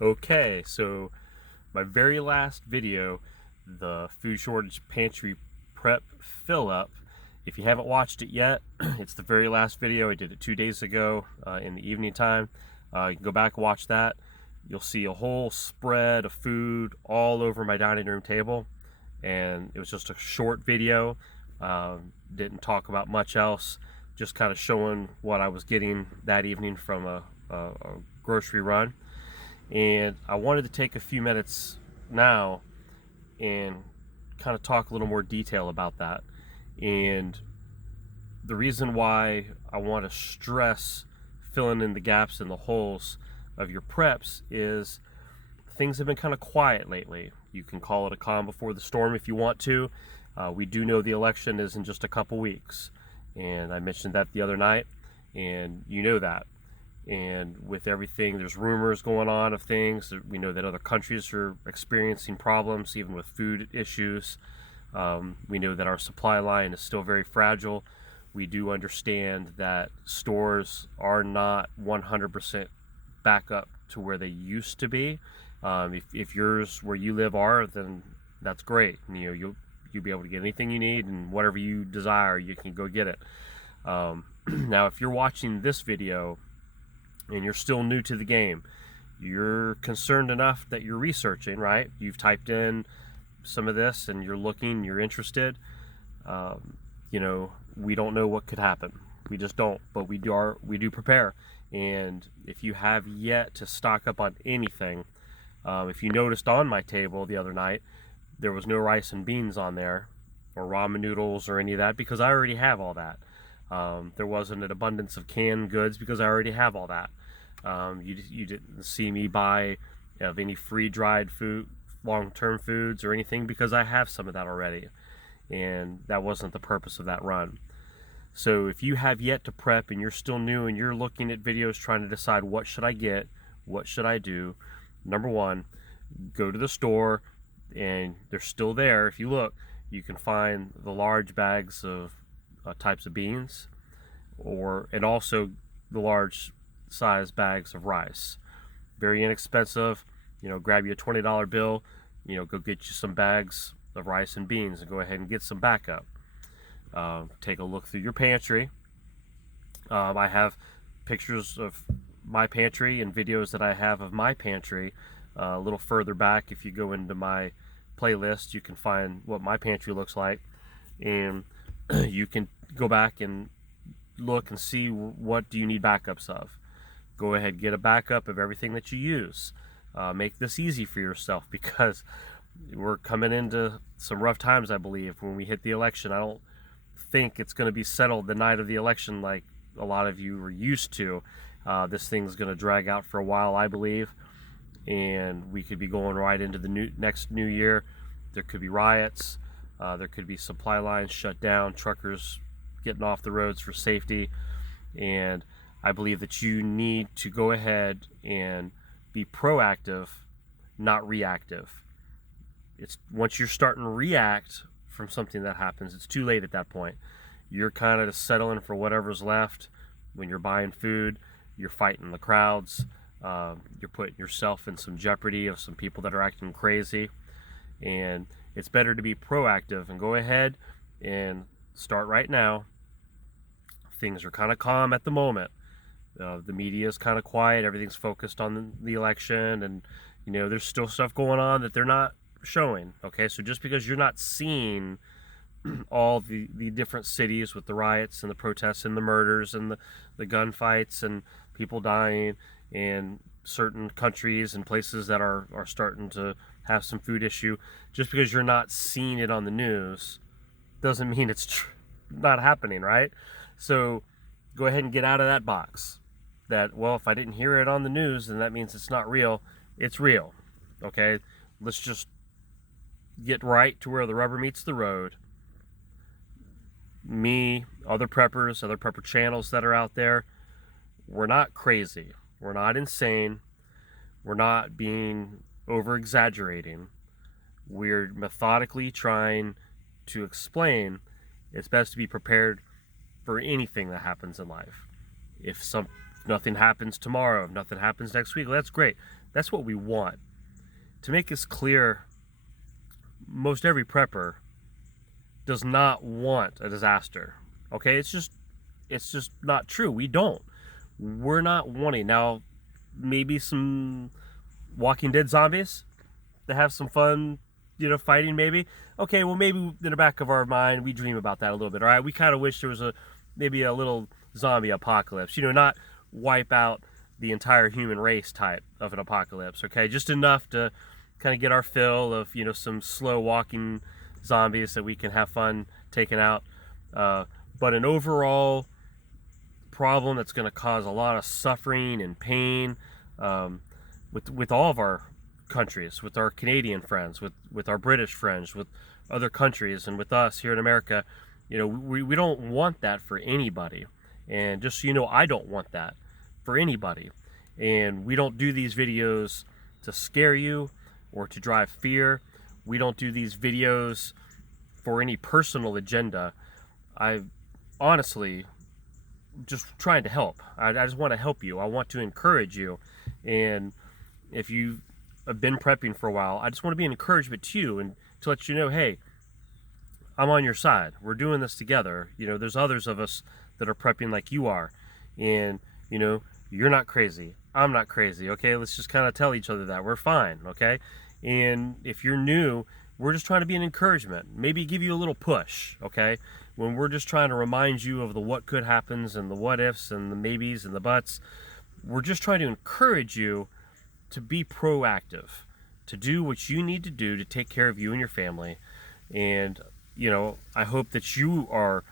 Okay, so my very last video, the food shortage pantry prep fill up. If you haven't watched it yet, it's the very last video. I did it 2 days ago in the evening time. You can go back and watch that. You'll see a whole spread of food all over my dining room table, and it was just a short video. Didn't talk about much else, just kind of showing what I was getting that evening from a grocery run. And I wanted to take a few minutes now and kind of talk a little more detail about that. And the reason why I want to stress filling in the gaps and the holes of your preps is things have been kind of quiet lately. You can call it a calm before the storm if you want to. We do know the election is in just a couple weeks, and I mentioned that the other night, and you know that. And with everything, there's rumors going on of things. We know that other countries are experiencing problems, even with food issues. We know that our supply line is still very fragile. We do understand that stores are not 100% back up to where they used to be. If yours, where you live, are, then that's great. You'll be able to get anything you need, and whatever you desire, you can go get it. Now, if you're watching this video and you're still new to the game, you're concerned enough that you're researching, right? You've typed in some of this and you're looking, you're interested. We don't know what could happen. We just don't, but we do prepare. And if you have yet to stock up on anything, if you noticed on my table the other night, there was no rice and beans on there, or ramen noodles or any of that, because I already have all that. There wasn't an abundance of canned goods because I already have all that. You didn't see me buy of any free-dried food, long-term foods or anything, because I have some of that already, and that wasn't the purpose of that run. So if you have yet to prep and you're still new and you're looking at videos trying to decide what should I get, what should I do, number one, go to the store, and they're still there. If you look, you can find the large bags of types of beans, and also the large size bags of rice. Very inexpensive. Grab you a $20 bill, go get you some bags of rice and beans and go ahead and get some backup. Take a look through your pantry. I have pictures of my pantry and videos that I have of my pantry a little further back. If you go into my playlist, you can find what my pantry looks like, and you can go back and look and see what do you need backups of. Go ahead, get a backup of everything that you use. Make this easy for yourself, because we're coming into some rough times, I believe, when we hit the election. I don't think it's going to be settled the night of the election like a lot of you were used to. This thing's going to drag out for a while, I believe, and we could be going right into the next new year. There could be riots. There could be supply lines shut down, truckers getting off the roads for safety, and I believe that you need to go ahead and be proactive, not reactive. It's once you're starting to react from something that happens, it's too late at that point. You're kind of settling for whatever's left. When you're buying food, you're fighting the crowds. You're putting yourself in some jeopardy of some people that are acting crazy, and it's better to be proactive and go ahead and start right now. Things are kind of calm at the moment. The media is kind of quiet. Everything's focused on the election, and there's still stuff going on that they're not showing. Okay, so just because you're not seeing all the different cities with the riots and the protests and the murders and the gunfights and people dying, and certain countries and places that are starting to have some food issue, just because you're not seeing it on the news doesn't mean it's not happening, right? So go ahead and get out of that box. That, well, if I didn't hear it on the news, then that means it's not real. It's real. Okay, let's just get right to where the rubber meets the road. Me, other preppers, other prepper channels that are out there, we're not crazy. We're not insane. We're not being over exaggerating. We're methodically trying to explain it's best to be prepared for anything that happens in life. If nothing happens tomorrow, if nothing happens next week, well, that's great. That's what we want. To make this clear, most every prepper does not want a disaster. Okay, it's just not true. We don't. We're not wanting. Now, maybe some Walking Dead zombies to have some fun, fighting maybe. Okay, well, maybe in the back of our mind we dream about that a little bit. All right, we kind of wish there was maybe a little zombie apocalypse. Not wipe out the entire human race type of an apocalypse. Okay, just enough to kind of get our fill of some slow walking zombies that we can have fun taking out. But an overall problem that's going to cause a lot of suffering and pain with all of our countries, with our Canadian friends, with our British friends, with other countries, and with us here in America. We don't want that for anybody. And just so you know, I don't want that for anybody. And we don't do these videos to scare you or to drive fear. We don't do these videos for any personal agenda. I honestly just trying to help. I just want to help you. I want to encourage you. And if you have been prepping for a while, I just want to be an encouragement to you and to let you know, hey, I'm on your side. We're doing this together. There's others of us that are prepping like you are. And, you're not crazy. I'm not crazy. Okay, let's just kind of tell each other that. We're fine. Okay? And if you're new, we're just trying to be an encouragement. Maybe give you a little push. Okay? When we're just trying to remind you of the what could happens and the what ifs and the maybes and the buts, we're just trying to encourage you to be proactive, to do what you need to do to take care of you and your family. And, I hope that you are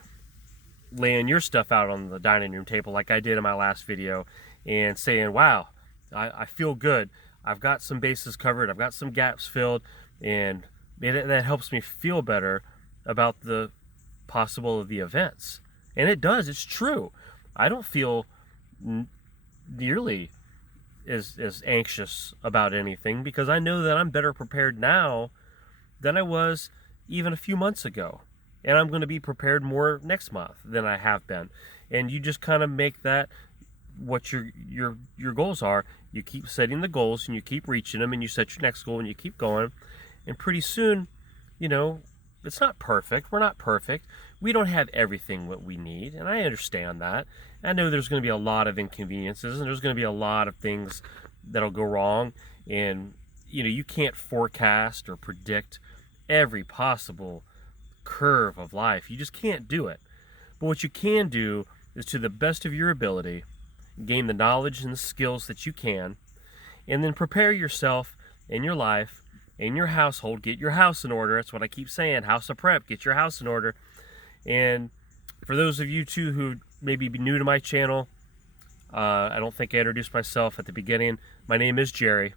laying your stuff out on the dining room table like I did in my last video and saying, wow, I feel good. I've got some bases covered. I've got some gaps filled. And that helps me feel better about the possible of the events. And it does. It's true. I don't feel nearly as anxious about anything because I know that I'm better prepared now than I was even a few months ago. And I'm going to be prepared more next month than I have been. And you just kind of make that what your goals are. You keep setting the goals and you keep reaching them, and you set your next goal and you keep going. And pretty soon, it's not perfect. We're not perfect. We don't have everything what we need, and I understand that. I know there's going to be a lot of inconveniences, and there's going to be a lot of things that'll go wrong. And you can't forecast or predict every possible curve of life. You just can't do it. But what you can do is, to the best of your ability, gain the knowledge and the skills that you can, and then prepare yourself in your life, in your household. Get your house in order. That's what I keep saying. House of prep. Get your house in order. And for those of you too who maybe be new to my channel, I don't think I introduced myself at the beginning. My name is Jerry.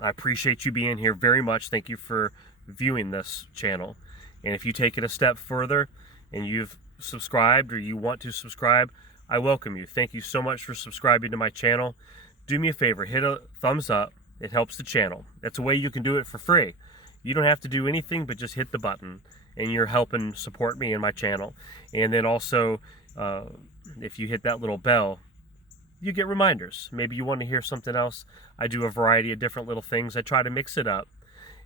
I appreciate you being here very much. Thank you for viewing this channel. And if you take it a step further and you've subscribed or you want to subscribe, I welcome you. Thank you so much for subscribing to my channel. Do me a favor, hit a thumbs up. It helps the channel. That's a way you can do it for free. You don't have to do anything but just hit the button, and you're helping support me and my channel. And then also, if you hit that little bell, you get reminders. Maybe you want to hear something else. I do a variety of different little things. I try to mix it up.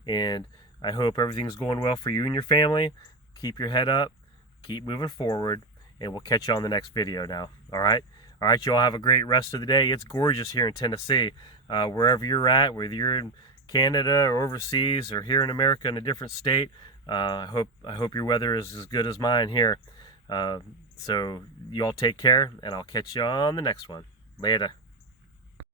And I hope everything's going well for you and your family. Keep your head up. Keep moving forward. And we'll catch you on the next video now. All right? All right, you all have a great rest of the day. It's gorgeous here in Tennessee. Wherever you're at, whether you're in Canada or overseas or here in America in a different state, I hope your weather is as good as mine here. So you all take care, and I'll catch you on the next one. Later.